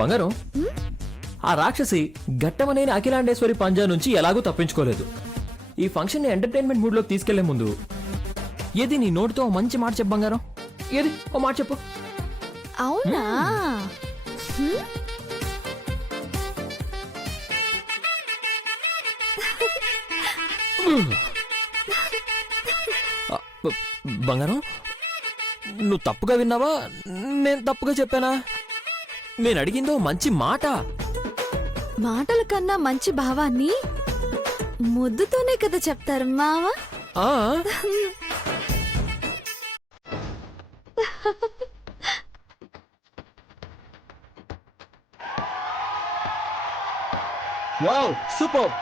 బంగారం, ఆ రాక్షసి ఘట్టమనేని అఖిలాండేశ్వరి పంజా నుంచి ఎలాగూ తప్పించుకోలేదు. ఈ ఫంక్షన్ ని ఎంటర్టైన్మెంట్ మూడ్ లోకి తీసుకెళ్లే ముందు ఏది నీ నోటితో ఓ మంచి మాట చెప్పు బంగారం. ఏది ఓ మాట చెప్పు. అవునా? బంగారం, నువ్వు తప్పుగా విన్నావా, నేను తప్పుగా చెప్పానా? నేను అడిగిందో మంచి మాట. మాటల కన్నా మంచి భావాన్ని ముద్దుతోనే కదా చెప్తారు మావా. ఆ వావ్, సూపర్.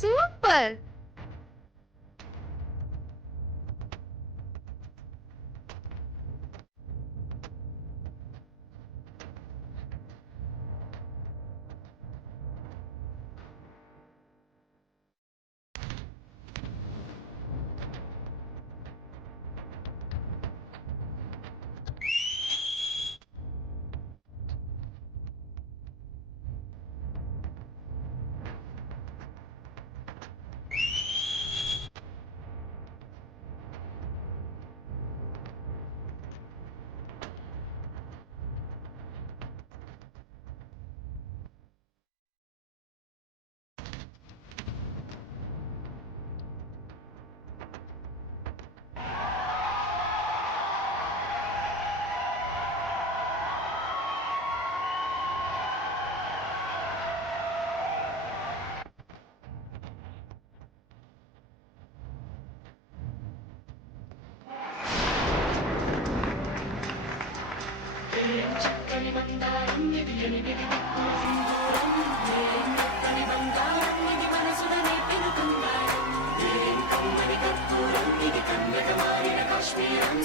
సూపర్.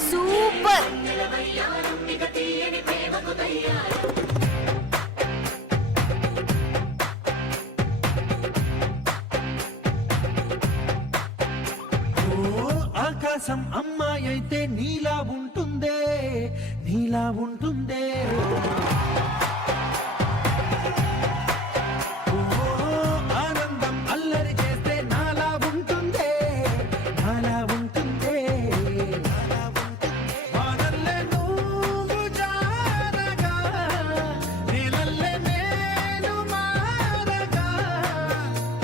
సూపర్. ఆకాశం అమ్మాయి అయితే నీలా ఉంటుందే, నీలా ఉంటుందే. ఆనందం అల్లరి చేస్తే నాలా ఉంటుందే, నాలా ఉంటుందే. వానల్లే నువ్వు జారగా, నీలల్లే నేను మారగా,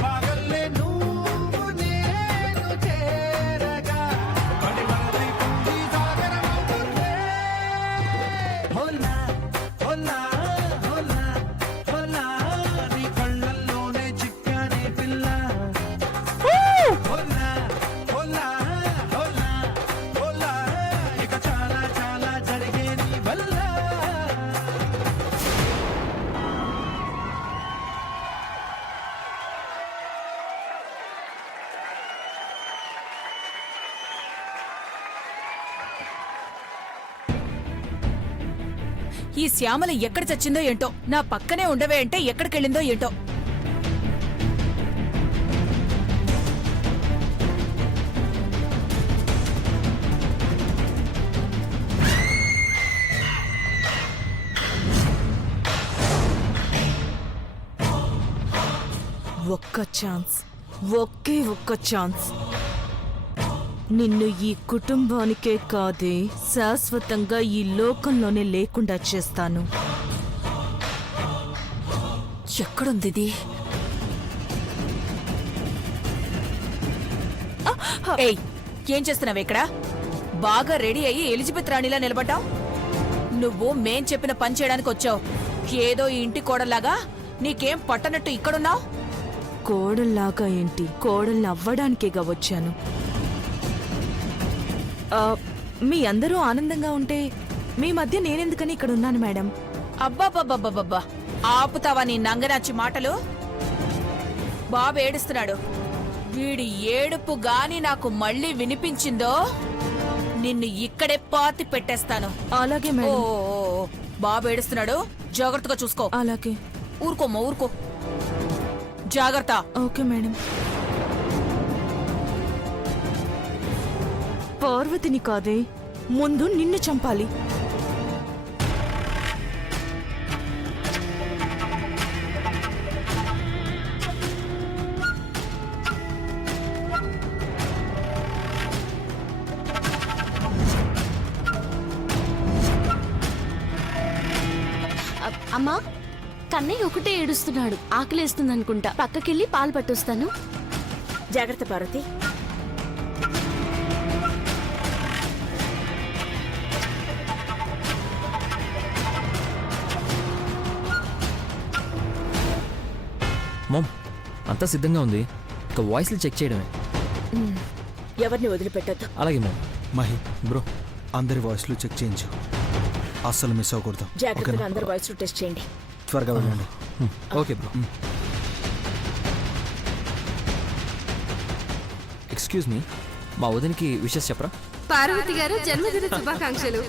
పగల్లే నువ్వు నేను చేరగా, పడివలై పొంగి సాగరమవుతుందే. హోలా హోలా హోలా హోలా, నీ కళ్ళల్లోనే చిక్కానే పిల్ల. హోలా హోలా హోలా హోలా, ఇక చాలా చాలా జరిగే నీ వల్ల. ఈ శ్యామల ఎక్కడ చచ్చిందో ఏంటో, నా పక్కనే ఉండవే అంటే ఎక్కడికెళ్ళిందో ఏంటో. ఒక్క ఛాన్స్, ఒకే ఒక్క ఛాన్స్. నిన్ను ఈ కుటుంబానికే కాదే, శాశ్వతంగా ఈ లోకంలోనే లేకుండా చేస్తాను. ఎక్కడుంది ఇది? ఏయ్, ఏం చేస్తున్నావు ఇక్కడ? బాగా రెడీ అయ్యి ఎలిజబెత్ రాణిలా నిలబడ్డావు. నువ్వు మేం చెప్పిన పని చేయడానికి వచ్చావు. ఏదో ఈ ఇంటి కోడల్లాగా నీకేం పట్టనట్టు ఇక్కడున్నావు. కోడల్లాగా ఏంటి, కోడల్ని అవ్వడానికేగా వచ్చాను. మీ అందరూ ఆనందంగా ఉంటే మీ మధ్య నేనెందుకని ఇక్కడ ఉన్నాను మేడం. అబ్బాబ్బాబ్బాబ్బా, ఆపుతావా నీ నంగనాచి మాటలు? బాబు ఏడుస్తున్నాడు. వీడి ఏడుపు గాని నాకు మళ్ళీ వినిపించిందో నిన్ను ఇక్కడే పాతి పెట్టేస్తాను. అలాగే ఓ మేడం. బాబు ఏడుస్తున్నాడు, జాగ్రత్తగా చూసుకో. అలాగే. ఊరుకోమ్మా ఊరుకో, జాగ్రత్త. Okay madam. పార్వతిని కాదే, ముందు నిన్ను చంపాలి. అమ్మా, కన్నయ్య ఒకటే ఏడుస్తున్నాడు, ఆకలేస్తుంది అనుకుంటా. పక్కకెళ్ళి పాలు పట్టొస్తాను. జాగ్రత్త పార్వతి. మామ్ అంతా సిద్ధంగా ఉంది, ఇక వాయిస్లు చెక్ చేయడమే. ఎవరిని వదిలిపెట్టద్దు. అలాగే మామ్. మహి బ్రో, అందరి వాయిస్లు చెక్ చేయించు, అస్సలు మిస్ అవ్వకూడదు. జాగ్రత్తగా ఓకేనా? అందరు వాయిస్ టెస్ట్ చేయండి. త్వరగా వెళ్ళండి. Okay bro. ఎక్స్క్యూజ్ మీ, మా వదినికి విషెస్ చెప్పరా? పార్వతి గారు జన్మదిన శుభాకాంక్షలు.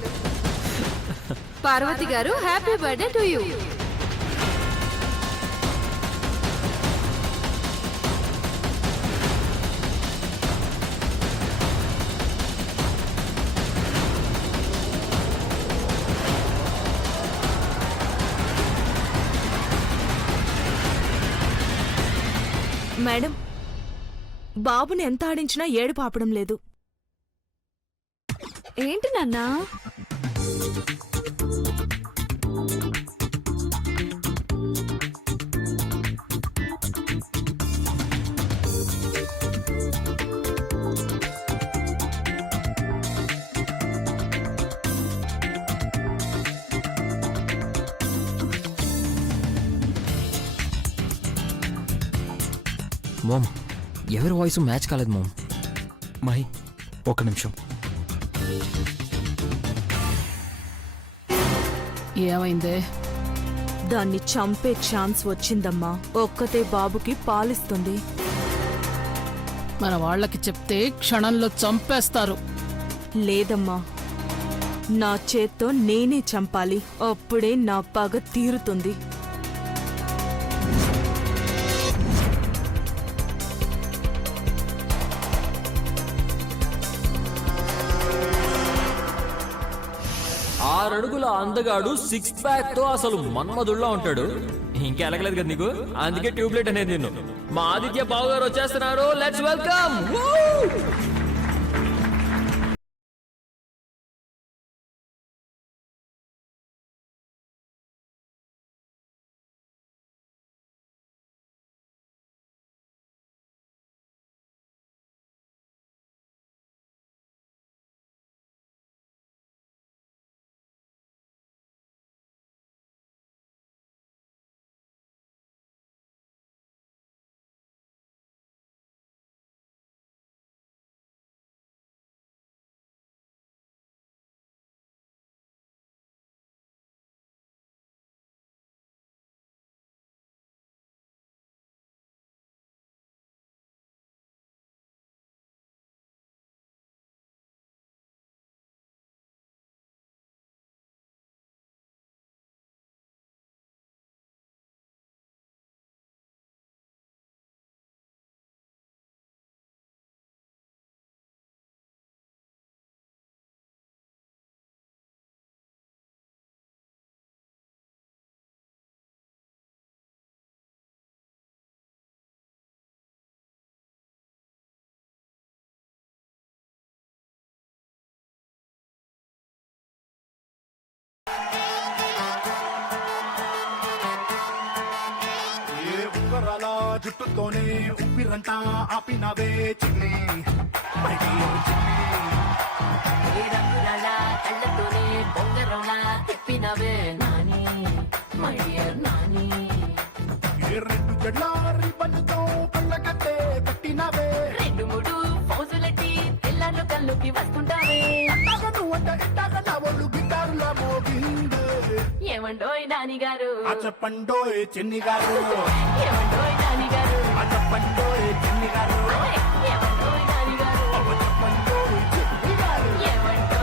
పార్వతి గారు happy birthday to you. Madam, బాబుని ఎంత ఆడించినా ఏడు పాపడం లేదు. ఏంటి నాన్నా? మామ్ ఎవరి వాయిస్ మ్యాచ్ కాలేదు మామ్. మహి ఒక నిమిషం. ఏమైందే? దాన్ని చంపే ఛాన్స్ వచ్చిందమ్మా. ఒక్కతే బాబుకి పాలిస్తుంది. మన వాళ్ళకి చెప్తే క్షణంలో చంపేస్తారు. లేదమ్మా, నా చేత్తో నేనే చంపాలి, అప్పుడే నా పగ తీరుతుంది. అడుగుల అందగాడు 6 ప్యాక్ తో అసలు మన్మధుల్లా ఉంటాడు. ఇంకా ఎలగలేదు కదా నీకు, అందుకే ట్యూబ్లైట్ అనేది నిన్ను. మా ఆదిత్య బాబు గారు వచ్చేస్తున్నారు, లెట్స్ వెల్కమ్. ఉంగరాల జుట్టుతోనే ఉప్పిరంతా ఆపినవే చిన్ని మై డియర్ చిన్ని. రంగురాల కళ్ళతోనే బొంగరంలా తిప్పినవే నాని, మై డియర్ నాని. రెండు జడ్ల రిబ్బన్తో కళ్ళ కట్టే కట్టినవే. 2-3 ఫౌజులెట్టి తెల్లార్లు కళ్ళుకి వస్తుంటావే. అట్టాగా నువ్వంట ఇట్టాగా నా ఒళ్ళు గిటారులా మోగిందే. ఏమండోయ్ నాని గారు, ఆ చెప్పండోయ్ చిన్ని గారు, ఏమండోయ్ నాని గారు, ఆ చెప్పండోయ్ చిన్ని గారు, ఏమండోయ్ నాని గారు, చెప్పండోయ్ చిన్ని గారు. ఏమండోయ్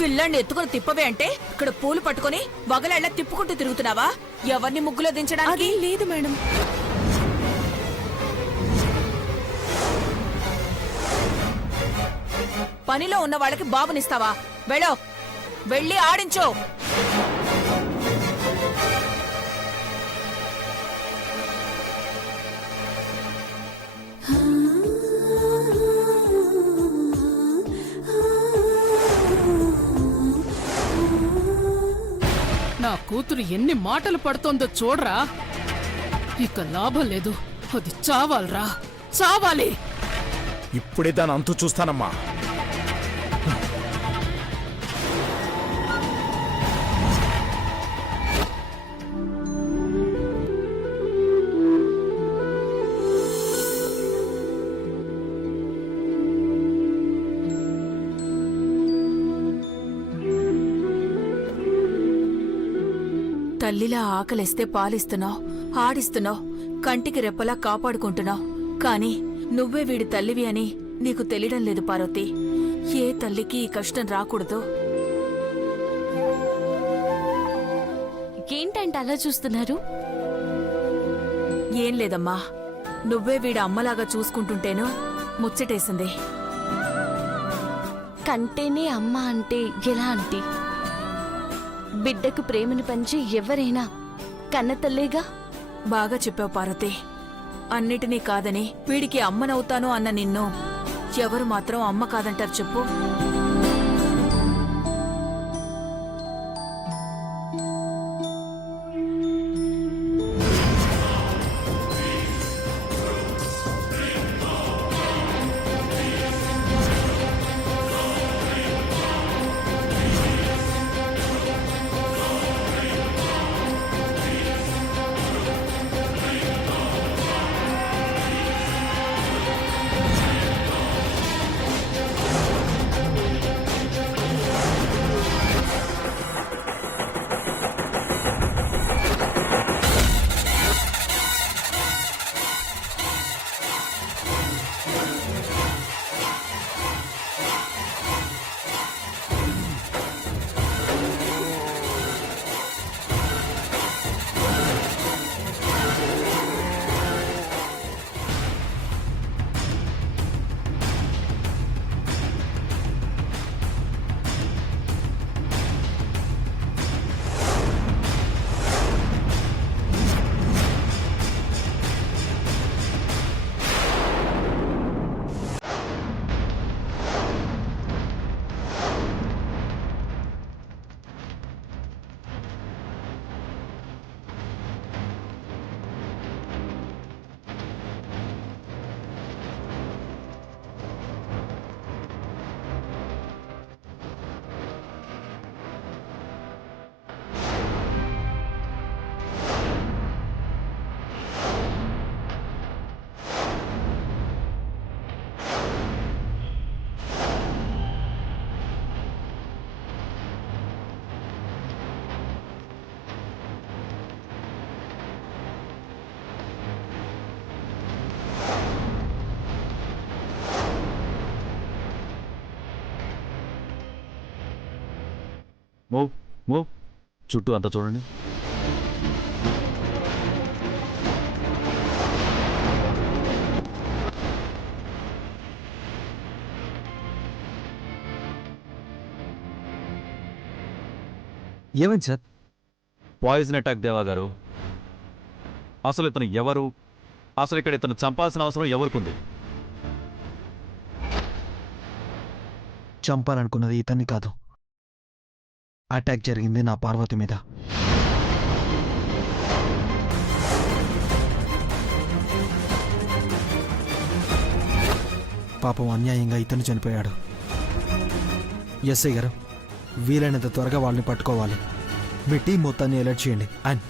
పిల్లాన్ని ఎత్తుకొని తిప్పవే అంటే ఇక్కడ పూలు పట్టుకొని వగలెళ్ళ తిప్పుకుంటూ తిరుగుతున్నావా? ఎవరిని ముగ్గులో దించడానికి? అదేం లేదు మేడం. పనిలో ఉన్న వాళ్ళకి బాబునిస్తావా? వెళ్ళో, వెళ్ళి ఆడించో. నా కూతురు ఎన్ని మాటలు పడుతోందో చూడరా. ఇక లాభం లేదు, అది చావాలరా, చావాలి. ఇప్పుడే దాని అంతు చూస్తానమ్మా. తల్లిలా ఆకలిస్తే పాలిస్తున్నావు, ఆడిస్తున్నావు, కంటికి రెప్పలా కాపాడుకుంటున్నావు. కాని నువ్వే వీడి తల్లివి అని నీకు తెలియడం లేదు పార్వతి. ఏ తల్లికి ఈ కష్టం రాకూడదు. ఏంటంటే అలా చూస్తున్నారు? ఏం లేదమ్మా, నువ్వే వీడి అమ్మలాగా చూసుకుంటుంటేను ముచ్చటేసింది. కంటేనే అమ్మ అంటే ఎలా ఆంటీ? బిడ్డకు ప్రేమను పంచి ఎవరైనా కన్నతల్లేగా. బాగా చెప్పావు పార్వతి. అన్నిటినీ కాదని వీడికి అమ్మనవుతాను అన్న నిన్ను ఎవరు మాత్రం అమ్మ కాదంటారు చెప్పు? Move move. చుట్టూ అంతా చూడండి. ఏమైంది సార్? పాయిజన్ అటాక్ దేవా గారు. అసలు ఇతను ఎవరు? అసలు ఇక్కడ ఇతను చంపాల్సిన అవసరం ఎవరికుంది? చంపాలనుకున్నది ఇతన్ని కాదు. అటాక్ జరిగింది నా పార్వతి మీద. పాపం అన్యాయంగా ఇతను చనిపోయాడు. ఎస్ఐ గారు, వీలైనంత త్వరగా వాళ్ళని పట్టుకోవాలి. మీ టీం మొత్తాన్ని అలర్ట్ చేయండి అండ్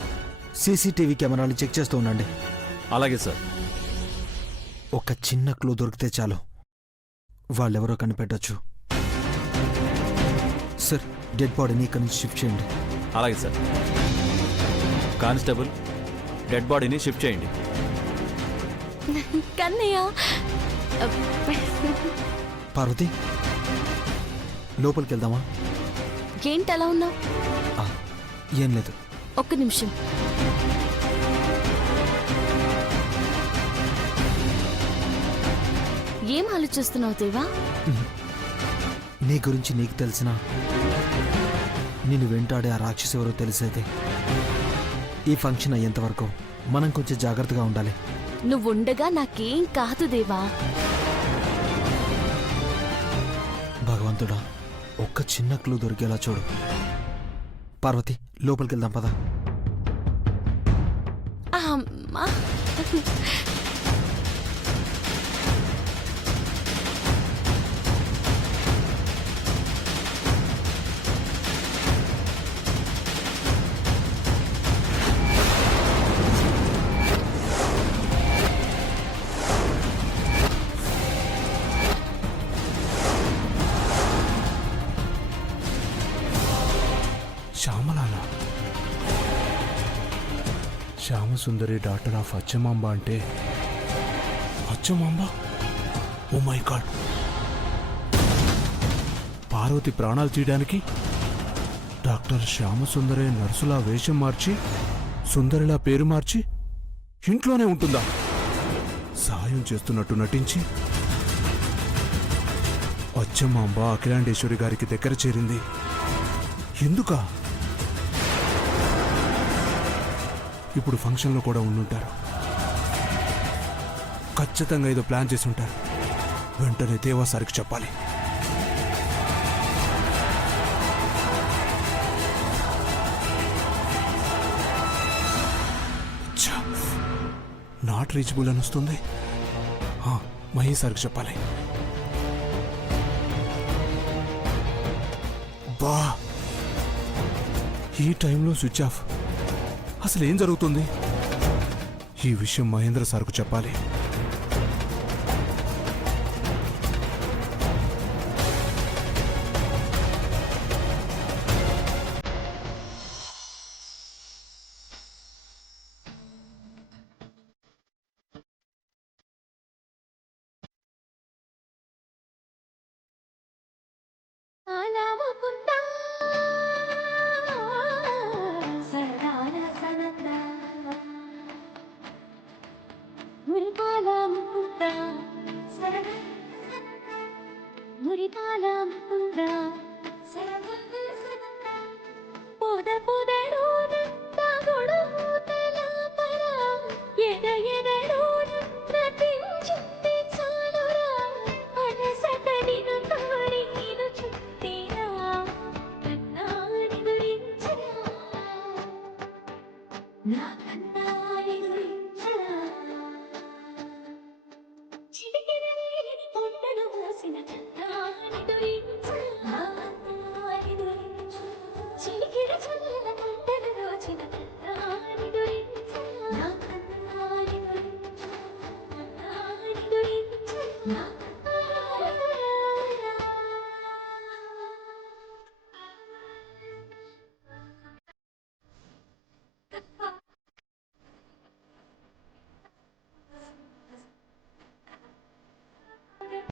సీసీటీవీ కెమెరాలు చెక్ చేస్తూ ఉండండి. అలాగే సార్. ఒక చిన్న క్లూ దొరికితే చాలు వాళ్ళెవరో కనిపెట్టొచ్చు. సార్, డెడ్ బాడీని ఇక్కడి నుంచి షిఫ్ట్ చేయండి. అలాగే సార్. కానిస్టేబుల్, డెడ్ బాడీని షిఫ్ట్ చేయండి. కన్నయ్య. పార్వతి, లోపలికి వెళ్దామా? ఏంటి అలా ఉన్నావు? ఆ, ఏం లేదు. ఒక్క నిమిషం. ఏం ఆలోచిస్తున్నావు దేవా? నీ గురించి నీకు తెలిసిన నిన్ను వెంటాడే ఆ రాక్షసు ఎవరో తెలిసేదే. ఈ ఫంక్షన్ అయ్యేంత వరకు మనం కొంచెం జాగ్రత్తగా ఉండాలి. నువ్వుండగా నాకేం కాదు దేవా. భగవంతుడా, ఒక్క చిన్న క్లూ దొరికేలా చూడు. పార్వతి, లోపలికి వెళ్దాం పద. అమ్మా. శ్యామలాల, శ్యామసుందరి డాక్టర్ ఆఫ్ అచ్చమాంబ అంటే Achchamamba? Oh my god! Parvati ప్రాణాలు తీయడానికి డాక్టర్ శ్యామసుందరి నర్సులా వేషం మార్చి, సుందరిలా పేరు మార్చి ఇంట్లోనే ఉంటుందా? సాయం చేస్తున్నట్టు నటించి అచ్చమాంబ అఖిలాండేశ్వరి గారికి దగ్గర చేరింది. ఎందుకా? ఇప్పుడు ఫంక్షన్లో కూడా ఉండుంటారు. ఖచ్చితంగా ఏదో ప్లాన్ చేసి ఉంటారు. వెంటనే దేవా సార్కి చెప్పాలి. నాట్ రీచబుల్ అని వస్తుంది. మహేష్ సార్కి చెప్పాలి. బా, ఈ టైంలో స్విచ్ ఆఫ్. అసలు ఏం జరుగుతుంది? ఈ విషయం మహేంద్ర సార్కు చెప్పాలి. నా